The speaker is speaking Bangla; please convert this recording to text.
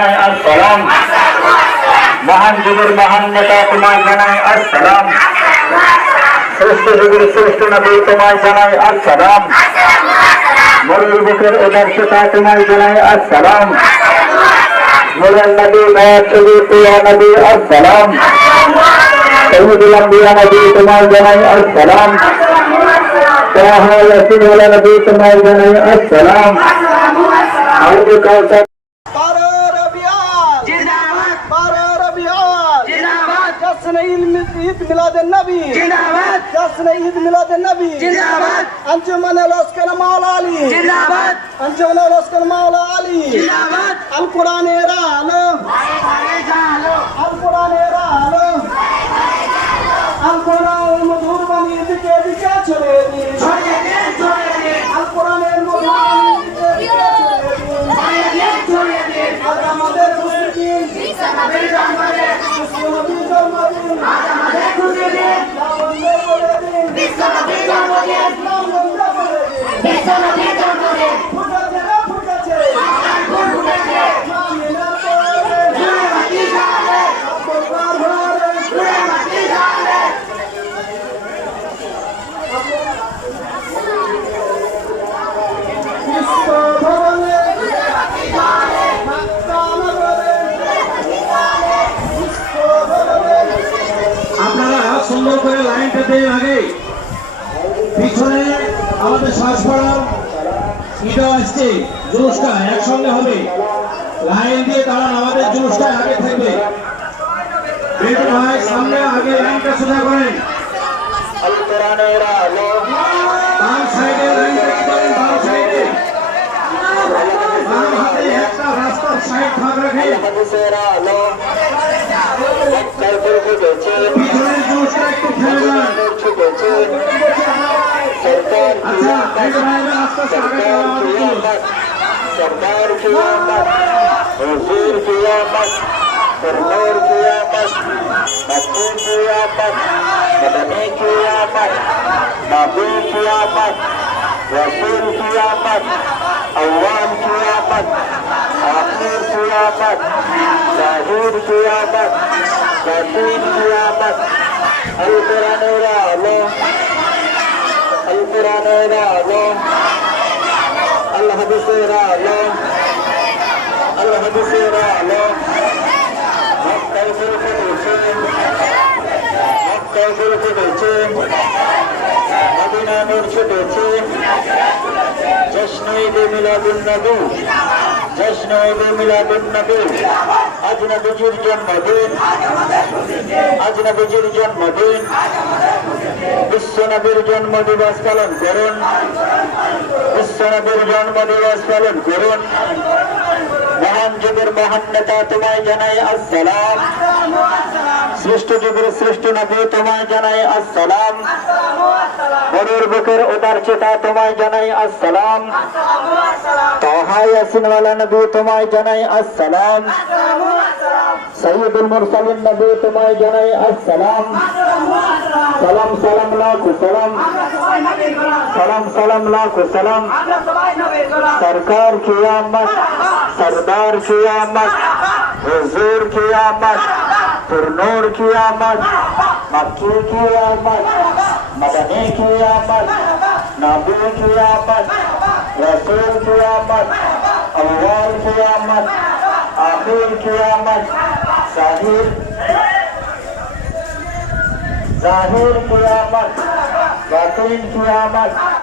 আসসালাম। মহান যুগের মহান নেতা তোমায় জানাই আসসালাম। শ্রেষ্ঠ যুগের শ্রেষ্ঠ নবী তোমায় জানাই আসসালাম। মরুর বুকের উদারতা তোমায় জানাই আসসালাম। মুরাল নবী নয়াব ছবি প্রিয়া নবী আসসালাম। শহীদুল আম্বিয়া নবী তোমায় জানাই আসসালাম। তাহা ইয়াসিন ওয়ালা নবী তোমায় জানাই আসসালাম। আউযু কাউসার ঈদ মিলাদুন নবী জিন্দাবাদ। জশ্নে ঈদ মিলাদুন নবী জিন্দাবাদ। আঞ্জুমানে লস্কর মাওলা আলী জিন্দাবাদ। আঞ্জুমানে লস্কর মাওলা আলী জিন্দাবাদ। আল কোরআনের আলো আল কোরআনের আলো আল কোরআন মধুর বাণী দিকে দিকে ছড়িয়ে দিন আল কোরআনের মধুর বাণী দিকে দিকে ছড়িয়ে দিন আজ আমাদের মুসলিম নবীর জন্মদিন মুসলিম জন্মদিন আজ আমাদের খুশি দিন বন্দে করে দিন বিশ্ব নবীর জন্মদিন বন্দে করে দিন বিশ্ব নবীর জন্মদিন ফুটেছে রে ফুটেছে আমার ফুল ফুটেছে মামিনার পরে জুড়ে মাটি জালে আব্দুল্লাহর ঘরে জুড়ে মাটি জালে বিশ্ব ভবনে জুড়ে মাটি জালে মক্কা নগরে জুড়ে মাটি জালে বিশ্ব ভবনে। আপনারা সুন্দর করে লাইনটা দিয়ে আগে পিছনে আমাদের শ্বাসপড়া এটা আসছে জুলুসটা একসঙ্গে হবে। লাইন দিয়ে দাঁড়ান, আমাদের জুলুসটা আগে থাকবে। বেটু ভাই সামনে আগে লাইনটা সোজা করেন। আল কোরআনের আলো বাম সাইডে লাইনটা করেন, বাম সাইডে বাম হাতে একটা রাস্তার সাইড ফাঁক রাখেন। হাদিসের আলো মক্কার ফুল ফুটেছে পিছনের জুলুসটা একটু খেলে যান। ছুটেছে সরকার আচ্ছা বেটু ভাই আস্তে আস্তে আগে যাওয়া আমাদের জুলুস। सरदार की आमद हुजूर की आमद सरनूर की आमद मक्की की आमद मदनी की आमद नबी की आमद रसूल की आमद अव्वल की आमद आखिर की आमद जाहिर की आमद बातिन की आमद अल कुरानेर आलो अल कुरानेर आलो আল্লাহ হাদিসের আলো আল্লাহ হাদিসের আলো মক্কায় ফুল ফুটেছে মক্কায় ফুল ফুটেছে মদিনা নূর ছুটেছে জশ্নে ঈদ মিলাদুন নবী জশ্নে ঈদ মিলাদুন নবী আজ নবীজির জন্মদিন আজ নবীজির জন্মদিন বিশ্ব নবীর জন্ম দিবস পালন করুন বিশ্ব নবীর জন্ম দিবস পালন করুন। মহান যুগের মহান নেতা তোমায় জানাই আসসালাম। শ্রেষ্ঠ যুগের শ্রেষ্ঠ নবী তোমায় জানাই আসসালাম। মরুর বুকের উদার চেতা তোমায় জানাই আসসালাম। তাহা ইয়াসিন ওয়ালা নবী তোমায় জানাই আসসালাম। সৈয়দুল মুরসালিন নবী তোমায় জানাই আসসালাম। সালাম সালাম লাখো সালাম সালাম সালাম লাখো সালাম। सरकार की आमद सरदार की आमद हुजूर की आमद पुरनूर की आमद मक्की की आमद मदनी की आमद नबी की आमद रसूल की आमद अव्वल की आमद आखिर की आमद जाहिर की आमद बातिन की आमद